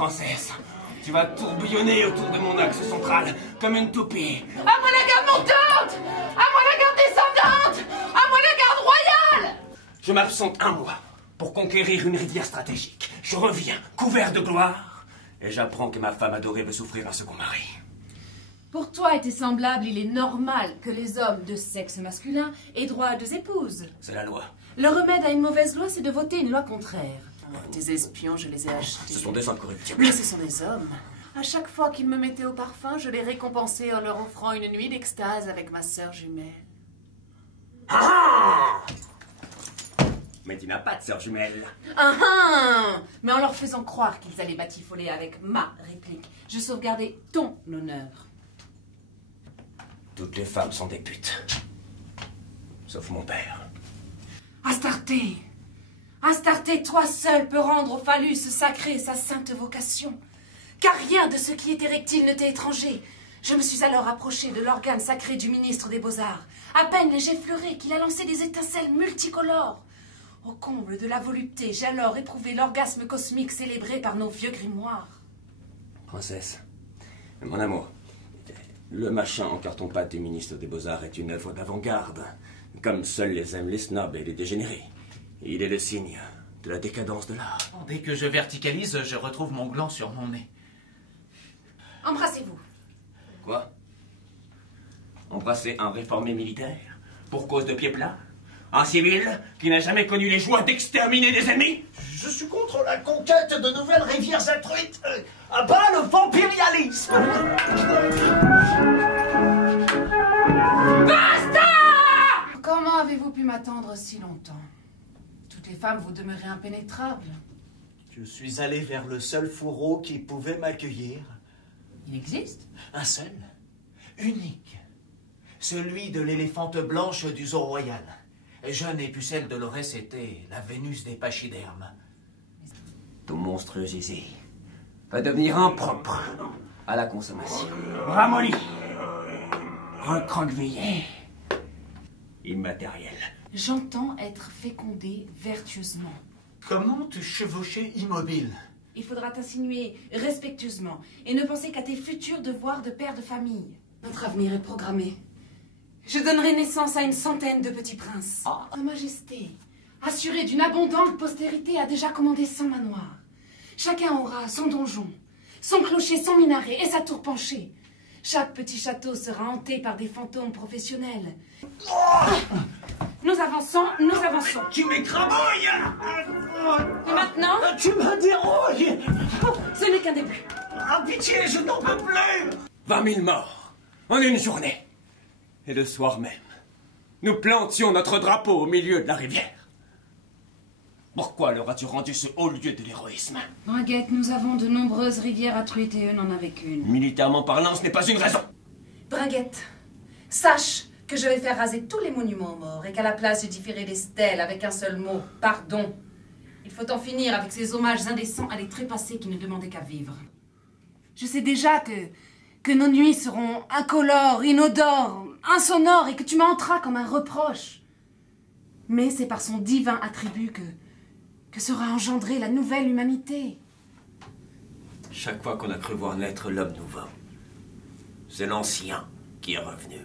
Princesse, tu vas tourbillonner autour de mon axe central comme une toupie. À moi la garde montante! À moi la garde descendante! À moi la garde royale! Je m'absente un mois pour conquérir une rivière stratégique. Je reviens couvert de gloire et j'apprends que ma femme adorée veut s'offrir un second mari. Pour toi et tes semblables, il est normal que les hommes de sexe masculin aient droit à 2 épouses. C'est la loi. Le remède à une mauvaise loi, c'est de voter une loi contraire. Tes espions, je les ai achetés. Ce sont des incorruptibles. Mais ce sont des hommes. À chaque fois qu'ils me mettaient au parfum, je les récompensais en leur offrant une nuit d'extase avec ma sœur jumelle. Ah! Mais tu n'as pas de sœur jumelle. Ah ah! Mais en leur faisant croire qu'ils allaient batifoler avec ma réplique, je sauvegardais ton honneur. Toutes les femmes sont des putes. Sauf mon père. Astarté! Astarté, toi seul peux rendre au phallus sacré sa sainte vocation. Car rien de ce qui est érectile ne t'est étranger. Je me suis alors approché de l'organe sacré du ministre des Beaux-Arts. À peine l'ai-je effleuré qu'il a lancé des étincelles multicolores. Au comble de la volupté, j'ai alors éprouvé l'orgasme cosmique célébré par nos vieux grimoires. Princesse, mon amour, le machin en carton-pâte du ministre des Beaux-Arts est une œuvre d'avant-garde, comme seuls les aiment les snobs et les dégénérés. Il est le signe de la décadence de l'art. Dès que je verticalise, je retrouve mon gland sur mon nez. Embrassez-vous. Quoi? Embrasser un réformé militaire? Pour cause de pieds plats? Un civil qui n'a jamais connu les joies d'exterminer des ennemis? Je suis contre la conquête de nouvelles rivières altruites. À bas le vampirialisme. Basta! Comment avez-vous pu m'attendre si longtemps? Toutes les femmes, vous demeurez impénétrables. Je suis allé vers le seul fourreau qui pouvait m'accueillir. Il existe? Un seul, unique. Celui de l'éléphante blanche du zoo royal. Jeune et pucelle Dolores était la Vénus des pachydermes. Ton monstrueux zizi va devenir impropre à la consommation. Ramolli, recroquevillé, immatériel. J'entends être fécondé vertueusement. Comment te chevaucher immobile? Il faudra t'insinuer respectueusement et ne penser qu'à tes futurs devoirs de père de famille. Notre avenir est programmé. Je donnerai naissance à une centaine de petits princes. Sa Majesté, assurée d'une abondante postérité, a déjà commandé 100 manoirs. Chacun aura son donjon, son clocher, son minaret et sa tour penchée. Chaque petit château sera hanté par des fantômes professionnels. Nous avançons, nous avançons. Tu m'écrabouilles! Et maintenant, Tu me dérouilles! ce n'est qu'un début. Ah, pitié, je n'en peux plus! 20 000 morts en une journée. Et le soir même, nous plantions notre drapeau au milieu de la rivière. Pourquoi leur as-tu rendu ce haut lieu de l'héroïsme? Braguette, nous avons de nombreuses rivières à truites et eux n'en avaient qu'une. Militairement parlant, ce n'est pas une raison. Braguette, sache que je vais faire raser tous les monuments aux morts et qu'à la place, je différerai les stèles avec un seul mot, pardon. Il faut en finir avec ces hommages indécents à les trépassés qui ne demandaient qu'à vivre. Je sais déjà que nos nuits seront incolores, inodores, insonores et que tu m'entras comme un reproche. Mais c'est par son divin attribut que sera engendrée la nouvelle humanité. Chaque fois qu'on a cru voir naître l'homme nouveau, c'est l'ancien qui est revenu.